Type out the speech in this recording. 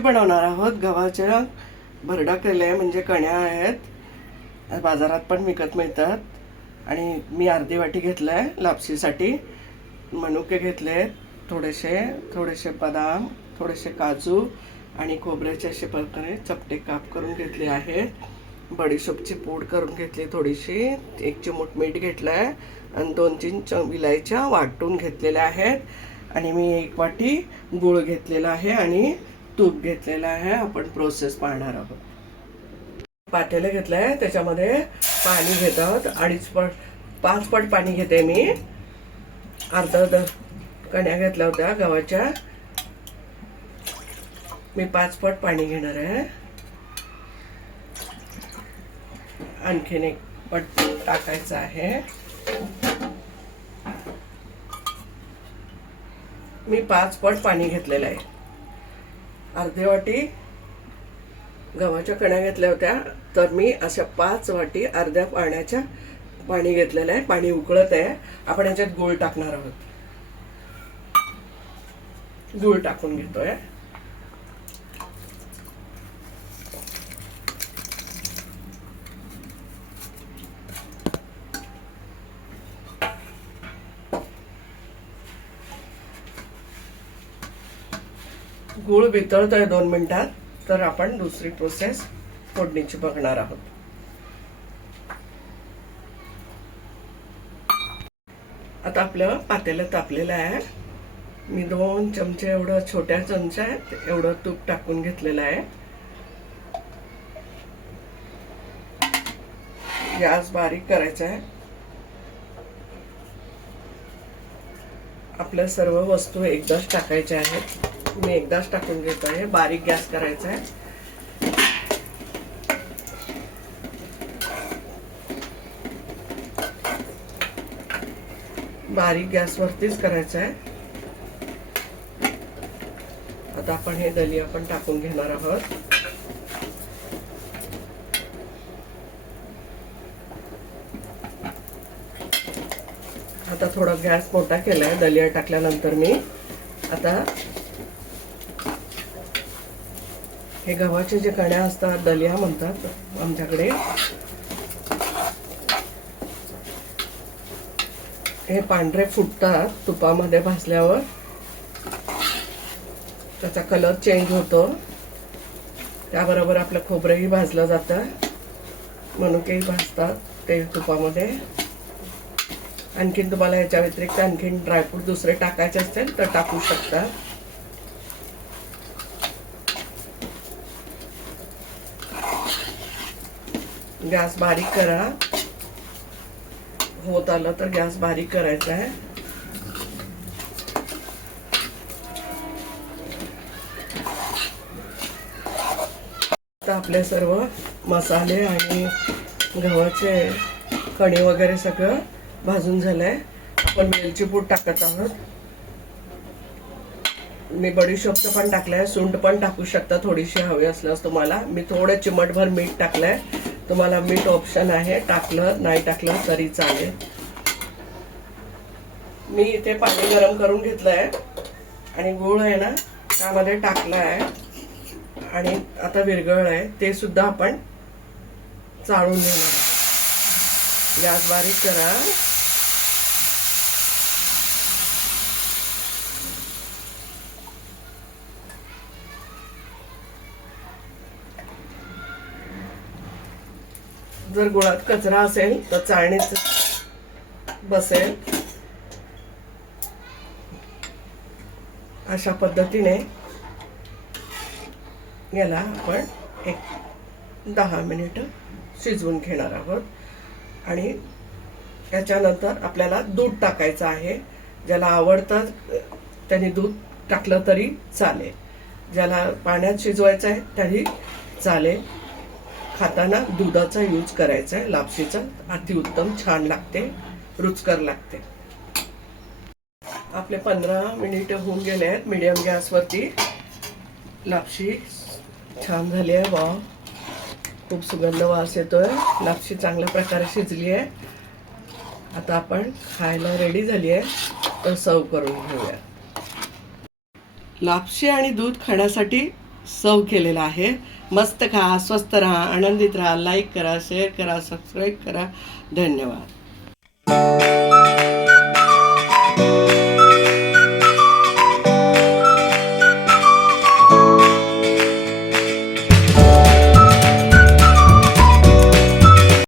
बनवणार आहोत. गव्हाच्या भरडा केले म्हणजे कण्या आहेत, बाजारात पण विकत मिळतात. आणि मी अर्धी वाटी घेतलं आहे लापशीसाठी. मनुके घेतले, थोडेसे बदाम, थोडेसे काजू आणि खोबऱ्याचे असे प्रकारे चपटे काप करून घेतले आहेत. बडीशोपची पूड करून घेतली थोडीशी, 1 चिमूट मीठ घेतलं आहे आणि 2-3 विलायच्या वाटून घेतलेल्या आहेत. आणि मी 1 वाटी गूळ घेतलेला आहे आणि तूप घेतलेलं आहे. आपण प्रोसेस पाहणार आहोत. पातेलं घेतलं आहे, त्याच्यामध्ये पाणी घेत आहोत. 5 पट पाणी घेते मी. अर्धा कण्या घेतल्या होत्या गव्हाच्या, मी 5 पट पाणी घेणार आहे. आणखीन 1 पट टाकायचं आहे. मी 5 पट पाणी घेतलेलं आहे. अर्धी वाटी गव्हाच्या कण्या घेतल्या होत्या, तर मी अशा 5 वाटी अर्ध्या पाण्याच्या पाणी घेतलेलं आहे. पाणी उकळत आहे. आपण याच्यात गूळ टाकणार आहोत. गूळ टाकून घेतोय. गूळ वितळतोय 2 मिनिटात, तर आपण दुसरी प्रोसेस फोडणीची बघणार आहोत. आता आपलं पातेलं तापलेलं आहे. मी 2 चमचे एवढं, छोट्या चमचा एवढं तूप टाकून घेतलेलं आहे. गॅस बारीक करायचा आहे. आपल्या सर्व वस्तू एकदाच टाकायच्या आहेत. मी एकदाच टाकून घेत आहे. बारीक गॅस करायचा आहे. बारीक गॅसवरतीच करायचं आहे. आता आपण हे दलिया पण टाकून घेणार आहोत. आता थोडा गॅस मोठा केलाय दलिया टाकल्यानंतर. मी आता हे गव्हाचे जे कण्या असतात, दलिया म्हणतात आमच्याकडे, हे पांढरे फुटतात तुपामध्ये भाजल्यावर. त्याचा कलर चेंज होतो. त्याबरोबर आपलं खोबरंही भाजलं जातं, मनुकेही भाजतात ते तुपामध्ये. आणखीन तुम्हाला याच्या व्यतिरिक्त आणखीन ड्रायफ्रूट दुसरे टाकायचे असतील तर टाकू शकता. गॅस बारीक करा. होत आलं तर गॅस बारीक करायचा आहे. आता आपले सर्व मसाले आणि गव्हाचे कणी वगैरे सगळं भाजून झालंय. आपण वेलची पूड टाकत आहोत. मी बडीशोपचं पण टाकलंय, सुंठ पण टाकू शकता थोडीशी हवी असल्यास तुम्हाला. मी थोडं चिमटभर मीठ टाकलंय. तुम्हाला मीठ ऑप्शन आहे, टाकलं नाही टाकलं तरी चालेल. मी इथे पाणी गरम करून घेतलंय आणि गूळ आहे ना त्यामध्ये टाकलाय आणि आता विरघळलंय. ते सुद्धा आपण चाळून घेणार. गॅस बारीक करा. जर गुळात कचरा असेल तर चाळणीत बसेल. अशा पद्धतीने याला आपण 10 मिनिटं शिजवून घेणार आहोत. आणि त्याच्यानंतर आपल्याला दूध टाकायचं आहे. ज्याला आवडतं त्याने दूध टाकलं तरी चालेल, ज्याला पाण्यात शिजवायचं आहे तरी चालेल. खाताना दुधाचा यूज करायचा आहे. लापशीचा अतिउत्तम, छान लागते, रुचकर लागते. आपले 15 मिनिटं होऊन गेले आहेत मीडियम गॅसवरती. लापशी छान झाली आहे. वाव, खूप सुगंध वास येतोय. लापशी चांगल्या प्रकारे शिजली आहे. आता आपण खायला रेडी झाली आहे, तर सर्व करून घेऊया. लापशी आणि दूध खाण्यासाठी सर्व केलेला आहे. मस्त खा, स्वस्थ राहा, आनंदित राहा. लाईक करा, शेअर करा, सबस्क्राईब करा. धन्यवाद.